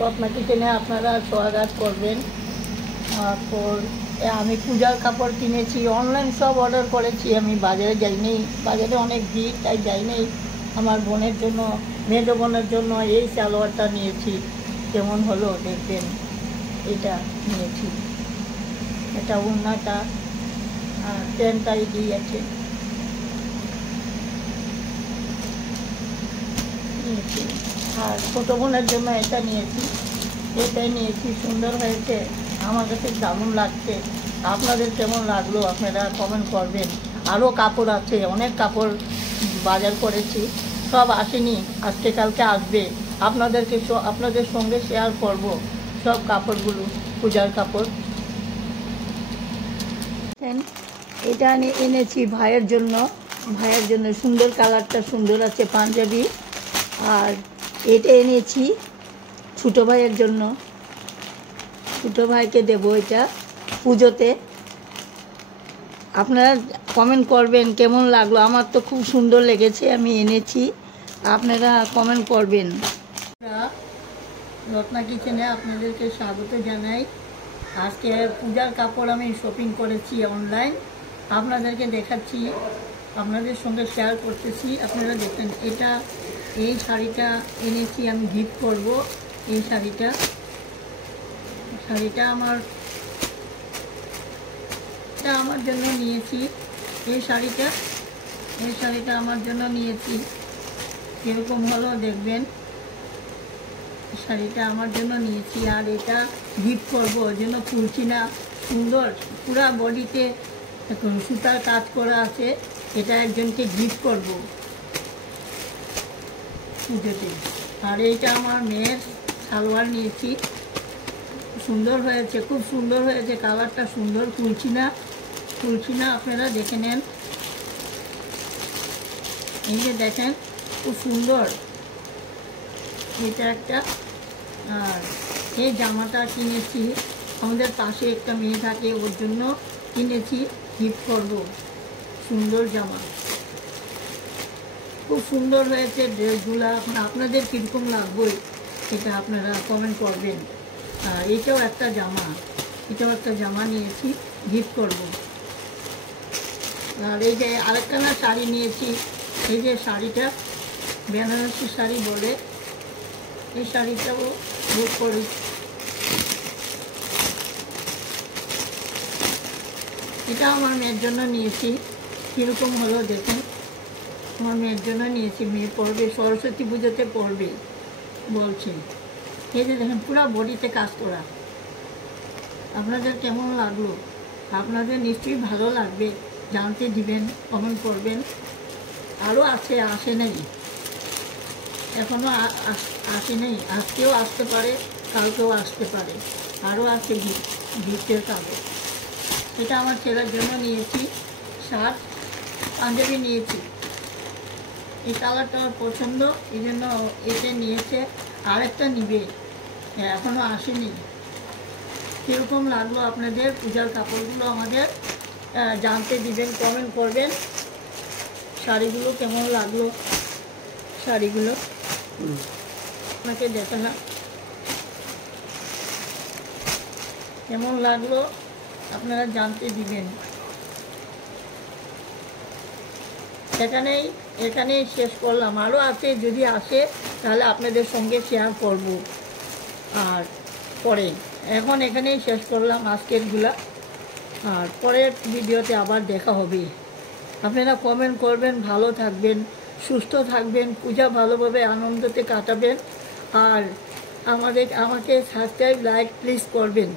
রত্না কিচেনে আপনারা স্বাগত করবেন। তারপর আমি পূজার কাপড় কিনেছি, অনলাইন সব অর্ডার করেছি, আমি বাজারে যাইনি, বাজারে অনেক ভিড় তাই যাইনি। আমার বোনের জন্য, মেজ বোনের জন্য এই সালোয়ারটা নিয়েছি, কেমন হলো দেখবেন। এটা নিয়েছি, এটা উন্নাটা প্যান্টটাই দিয়েছে নিয়েছি। আর ছোটো বোনের জন্য এটা নিয়েছি, এটাই নিয়েছি, সুন্দর হয়েছে, আমার কাছে দারুণ লাগছে। আপনাদের কেমন লাগলো আপনারা কমেন্ট করবেন। আরও কাপড় আছে, অনেক কাপড় বাজার করেছি, সব আসেনি, আজকে কালকে আসবে, আপনাদের সঙ্গে শেয়ার করব সব কাপড়গুলো, পূজার কাপড়। এটা এনেছি ভাইয়ের জন্য, সুন্দর কালারটা সুন্দর আছে, পাঞ্জাবি। আর এটা এনেছি ছোটো ভাইয়ের জন্য, ছোটো ভাইকে দেবো এটা পুজোতে। আপনারা কমেন্ট করবেন কেমন লাগলো, আমার তো খুব সুন্দর লেগেছে, আমি এনেছি, আপনারা কমেন্ট করবেন। রত্না কিচেনে আপনাদেরকে স্বাগত জানাই। আজকে পূজার কাপড় আমি শপিং করেছি অনলাইন, আপনাদেরকে দেখাচ্ছি, আপনাদের সঙ্গে শেয়ার করতেছি, আপনারা দেখেন। এই শাড়িটা এনেছি, আমি গিফট করব। এই শাড়িটা আমার জন্য নিয়েছি, এই শাড়িটা আমার জন্য নিয়েছি, কীরকম হলো দেখবেন। শাড়িটা আমার জন্য নিয়েছি, আর এটা গিফট করবো, ওই জন্য খুলছি না, সুন্দর পুরা বডিতে সুতার কাজ করা আছে, এটা একজনকে গিফট করব পুজোতে। আর এইটা আমার মেয়ের সালোয়ার নিয়েছি, সুন্দর হয়েছে, খুব সুন্দর হয়েছে, কালারটা সুন্দর, খুলছি না, আপনারা দেখে নেন। এই যে দেখেন, খুব সুন্দর এটা একটা। আর এই জামাটা কিনেছি, আমাদের পাশে একটা মেয়ে থাকে, ওর জন্য কিনেছি, গিফট করব, সুন্দর জামা, খুব সুন্দর হয়েছে ড্রেসগুলো। আপনাদের কীরকম লাগবে এটা আপনারা কমেন্ট করবেন। আর এটাও একটা জামা নিয়েছি, গিফট করব। আর এই যে আরেকটা শাড়ি নিয়েছি, এই যে শাড়িটা বেনারসি শাড়ি বলে, এই শাড়িটাও বুক করি। এটা আমার মেয়ের জন্য নিয়েছি, কীরকম হলো দেখুন, আমার মেয়ের জন্য নিয়েছি, মেয়ে পড়বে, সরস্বতী পুজোতে পড়বে বলছে। এই যে দেখেন, পুরো বডিতে কাজ করা। আপনাদের কেমন লাগলো? আপনাদের নিশ্চয়ই ভালো লাগবে, জানতে দিবেন, কমেন্ট করবেন। আরও আসে নাই, এখনও আসে নেই, আজকেও আসতে পারে, কালকেও আসতে পারে, আরও আছে গিফটের কাগজ। এটা আমার ছেলের জন্য নিয়েছি, শার্ট পাঞ্জাবি নিয়েছি, এই কালারটা আমার পছন্দ, এই জন্য এটা নিয়েছে, আরেকটা নিবে, এখনও আসেনি। কীরকম লাগলো আপনাদের পূজার কাপড়গুলো আমাদের জানতে দিবেন, কমেন্ট করবেন। শাড়িগুলো কেমন লাগলো, শাড়িগুলো আপনাকে দেখালাম, কেমন লাগলো আপনারা জানতে দিবেন। এখানেই শেষ করলাম, আরও আছে, যদি আসে তাহলে আপনাদের সঙ্গে শেয়ার করব। আর পরে এখন এখানেই শেষ করলাম আজকেরগুলা, আর পরের ভিডিওতে আবার দেখা হবে। আপনারা কমেন্ট করবেন, ভালো থাকবেন, সুস্থ থাকবেন, পূজা ভালোভাবে আনন্দতে কাটাবেন। আর আমাকে সাবস্ক্রাইব, লাইক প্লিজ করবেন।